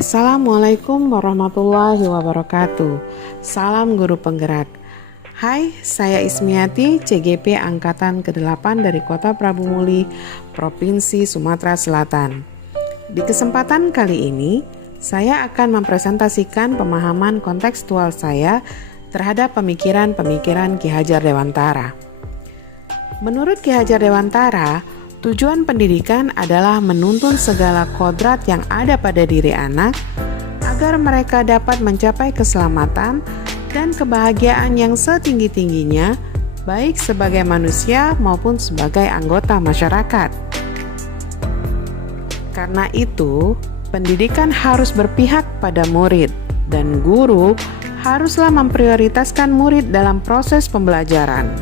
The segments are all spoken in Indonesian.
Assalamualaikum warahmatullahi wabarakatuh. Salam guru penggerak. Hai, saya Ismiati, CGP Angkatan ke-8 dari Kota Prabu Muli, Provinsi Sumatera Selatan. Di kesempatan kali ini, saya akan mempresentasikan pemahaman kontekstual saya terhadap pemikiran-pemikiran Ki Hajar Dewantara. Menurut Ki Hajar Dewantara, tujuan pendidikan adalah menuntun segala kodrat yang ada pada diri anak agar mereka dapat mencapai keselamatan dan kebahagiaan yang setinggi-tingginya, baik sebagai manusia maupun sebagai anggota masyarakat. Karena itu, pendidikan harus berpihak pada murid, dan guru haruslah memprioritaskan murid dalam proses pembelajaran.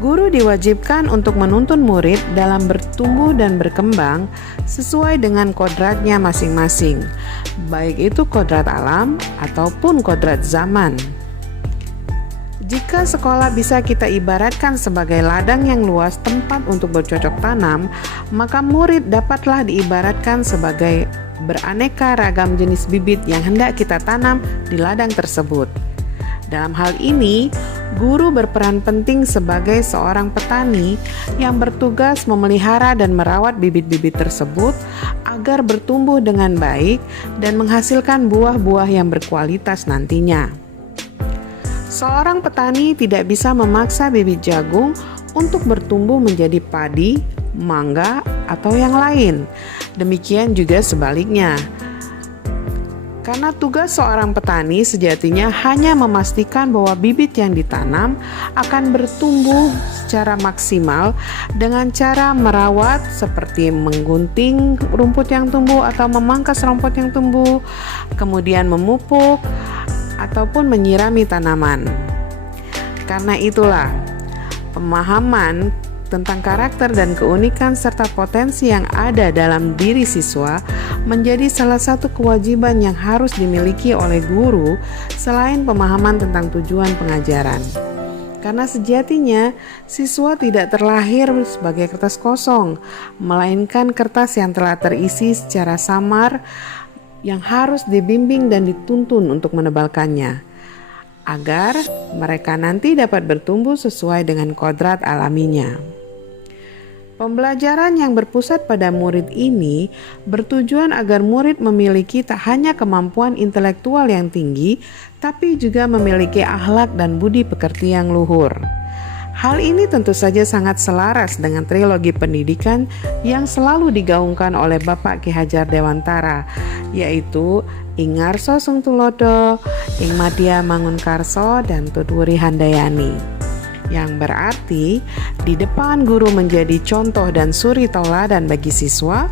Guru diwajibkan untuk menuntun murid dalam bertumbuh dan berkembang sesuai dengan kodratnya masing-masing, baik itu kodrat alam ataupun kodrat zaman. Jika sekolah bisa kita ibaratkan sebagai ladang yang luas tempat untuk bercocok tanam, maka murid dapatlah diibaratkan sebagai beraneka ragam jenis bibit yang hendak kita tanam di ladang tersebut. Dalam hal ini, guru berperan penting sebagai seorang petani yang bertugas memelihara dan merawat bibit-bibit tersebut agar bertumbuh dengan baik dan menghasilkan buah-buah yang berkualitas nantinya. Seorang petani tidak bisa memaksa bibit jagung untuk bertumbuh menjadi padi, mangga, atau yang lain. Demikian juga sebaliknya. Karena tugas seorang petani sejatinya hanya memastikan bahwa bibit yang ditanam akan bertumbuh secara maksimal dengan cara merawat seperti menggunting rumput yang tumbuh atau memangkas rumput yang tumbuh, kemudian memupuk ataupun menyirami tanaman. Karena itulah pemahaman tentang karakter dan keunikan serta potensi yang ada dalam diri siswa menjadi salah satu kewajiban yang harus dimiliki oleh guru selain pemahaman tentang tujuan pengajaran. Karena sejatinya siswa tidak terlahir sebagai kertas kosong, melainkan kertas yang telah terisi secara samar yang harus dibimbing dan dituntun untuk menebalkannya, agar mereka nanti dapat bertumbuh sesuai dengan kodrat alaminya. Pembelajaran yang berpusat pada murid ini bertujuan agar murid memiliki tak hanya kemampuan intelektual yang tinggi, tapi juga memiliki akhlak dan budi pekerti yang luhur. Hal ini tentu saja sangat selaras dengan trilogi pendidikan yang selalu digaungkan oleh Bapak Ki Hajar Dewantara, yaitu Ing Ngarso Sung Tulodo, Ing Madya Mangunkarso, dan Tutwuri Handayani. Yang berarti di depan guru menjadi contoh dan suri tauladan bagi siswa,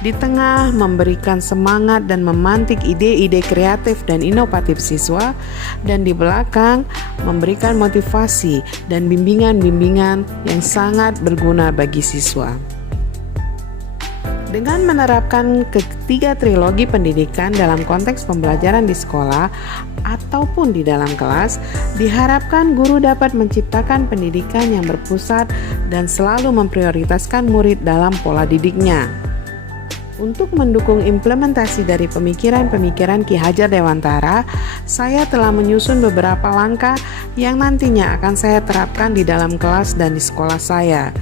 di tengah memberikan semangat dan memantik ide-ide kreatif dan inovatif siswa, dan di belakang memberikan motivasi dan bimbingan-bimbingan yang sangat berguna bagi siswa. Dengan menerapkan ketiga trilogi pendidikan dalam konteks pembelajaran di sekolah ataupun di dalam kelas, diharapkan guru dapat menciptakan pendidikan yang berpusat dan selalu memprioritaskan murid dalam pola didiknya. Untuk mendukung implementasi dari pemikiran-pemikiran Ki Hajar Dewantara, saya telah menyusun beberapa langkah yang nantinya akan saya terapkan di dalam kelas dan di sekolah saya.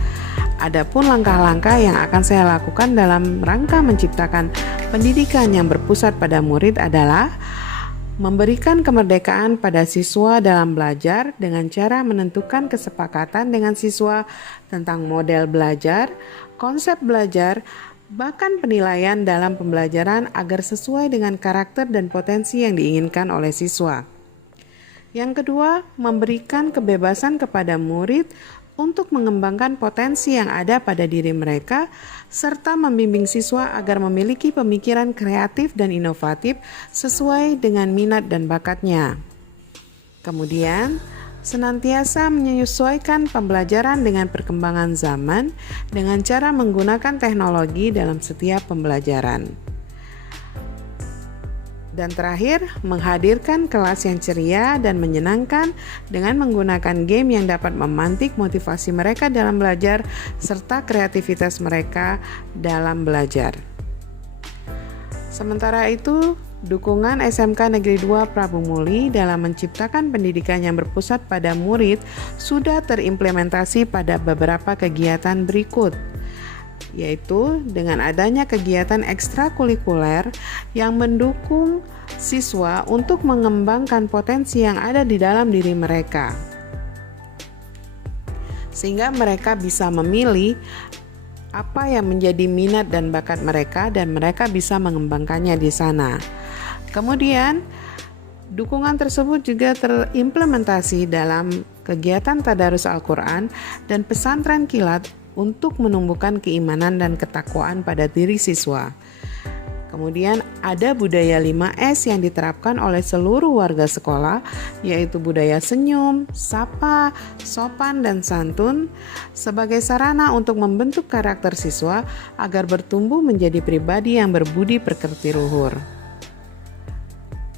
Adapun langkah-langkah yang akan saya lakukan dalam rangka menciptakan pendidikan yang berpusat pada murid adalah memberikan kemerdekaan pada siswa dalam belajar dengan cara menentukan kesepakatan dengan siswa tentang model belajar, konsep belajar, bahkan penilaian dalam pembelajaran agar sesuai dengan karakter dan potensi yang diinginkan oleh siswa. Yang kedua, memberikan kebebasan kepada murid untuk mengembangkan potensi yang ada pada diri mereka, serta membimbing siswa agar memiliki pemikiran kreatif dan inovatif sesuai dengan minat dan bakatnya. Kemudian, senantiasa menyesuaikan pembelajaran dengan perkembangan zaman dengan cara menggunakan teknologi dalam setiap pembelajaran. Dan terakhir, menghadirkan kelas yang ceria dan menyenangkan dengan menggunakan game yang dapat memantik motivasi mereka dalam belajar serta kreativitas mereka dalam belajar. Sementara itu, dukungan SMK Negeri 2 Prabu Muli dalam menciptakan pendidikan yang berpusat pada murid sudah terimplementasi pada beberapa kegiatan berikut, yaitu dengan adanya kegiatan ekstrakurikuler yang mendukung siswa untuk mengembangkan potensi yang ada di dalam diri mereka, sehingga mereka bisa memilih apa yang menjadi minat dan bakat mereka dan mereka bisa mengembangkannya di sana. Kemudian, dukungan tersebut juga terimplementasi dalam kegiatan tadarus Al-Quran dan pesantren kilat untuk menumbuhkan keimanan dan ketakwaan pada diri siswa. Kemudian ada budaya 5S yang diterapkan oleh seluruh warga sekolah, yaitu budaya senyum, sapa, sopan, dan santun sebagai sarana untuk membentuk karakter siswa agar bertumbuh menjadi pribadi yang berbudi pekerti luhur.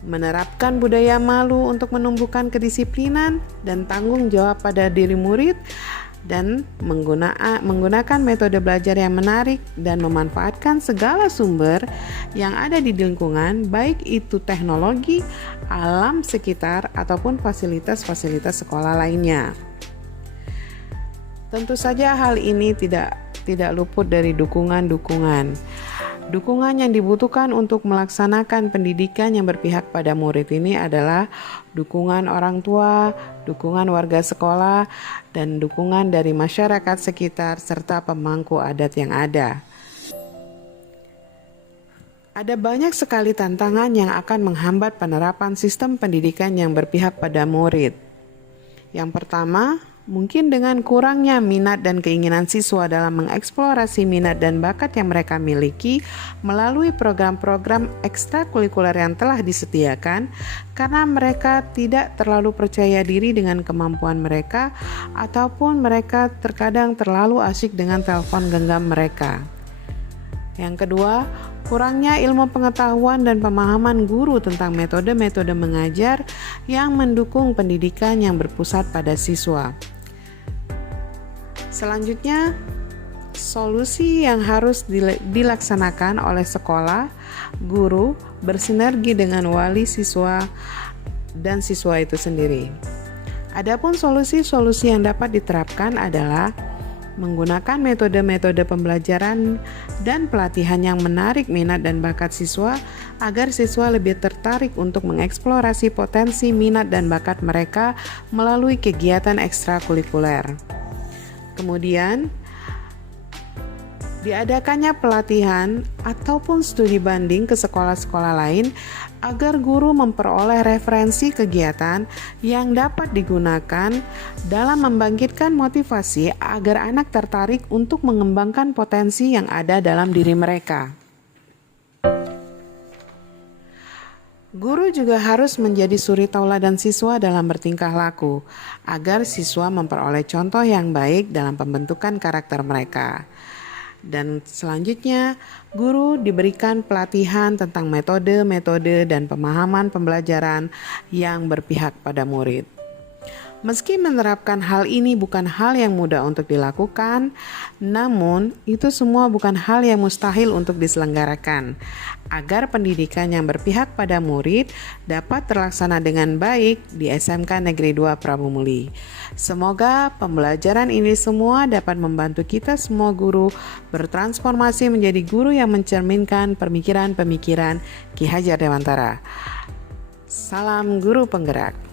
Menerapkan budaya malu untuk menumbuhkan kedisiplinan dan tanggung jawab pada diri murid, dan menggunakan metode belajar yang menarik dan memanfaatkan segala sumber yang ada di lingkungan, baik itu teknologi, alam sekitar, ataupun fasilitas-fasilitas sekolah lainnya. Tentu saja hal ini tidak luput dari dukungan yang dibutuhkan untuk melaksanakan pendidikan yang berpihak pada murid ini adalah dukungan orang tua, dukungan warga sekolah, dan dukungan dari masyarakat sekitar serta pemangku adat yang ada. Ada banyak sekali tantangan yang akan menghambat penerapan sistem pendidikan yang berpihak pada murid. Yang pertama, mungkin dengan kurangnya minat dan keinginan siswa dalam mengeksplorasi minat dan bakat yang mereka miliki melalui program-program ekstrakurikuler yang telah disediakan, karena mereka tidak terlalu percaya diri dengan kemampuan mereka ataupun mereka terkadang terlalu asyik dengan telepon genggam mereka. Yang kedua, kurangnya ilmu pengetahuan dan pemahaman guru tentang metode-metode mengajar yang mendukung pendidikan yang berpusat pada siswa. Selanjutnya, solusi yang harus dilaksanakan oleh sekolah, guru, bersinergi dengan wali siswa dan siswa itu sendiri. Adapun solusi-solusi yang dapat diterapkan adalah menggunakan metode-metode pembelajaran dan pelatihan yang menarik minat dan bakat siswa agar siswa lebih tertarik untuk mengeksplorasi potensi minat dan bakat mereka melalui kegiatan ekstrakurikuler. Kemudian, diadakannya pelatihan ataupun studi banding ke sekolah-sekolah lain agar guru memperoleh referensi kegiatan yang dapat digunakan dalam membangkitkan motivasi agar anak tertarik untuk mengembangkan potensi yang ada dalam diri mereka. Guru juga harus menjadi suri tauladan siswa dalam bertingkah laku, agar siswa memperoleh contoh yang baik dalam pembentukan karakter mereka. Dan selanjutnya, guru diberikan pelatihan tentang metode-metode dan pemahaman pembelajaran yang berpihak pada murid. Meski menerapkan hal ini bukan hal yang mudah untuk dilakukan, namun itu semua bukan hal yang mustahil untuk diselenggarakan, agar pendidikan yang berpihak pada murid dapat terlaksana dengan baik di SMK Negeri 2 Prabu Muli. Semoga pembelajaran ini semua dapat membantu kita semua guru bertransformasi menjadi guru yang mencerminkan pemikiran-pemikiran Ki Hajar Dewantara. Salam guru penggerak.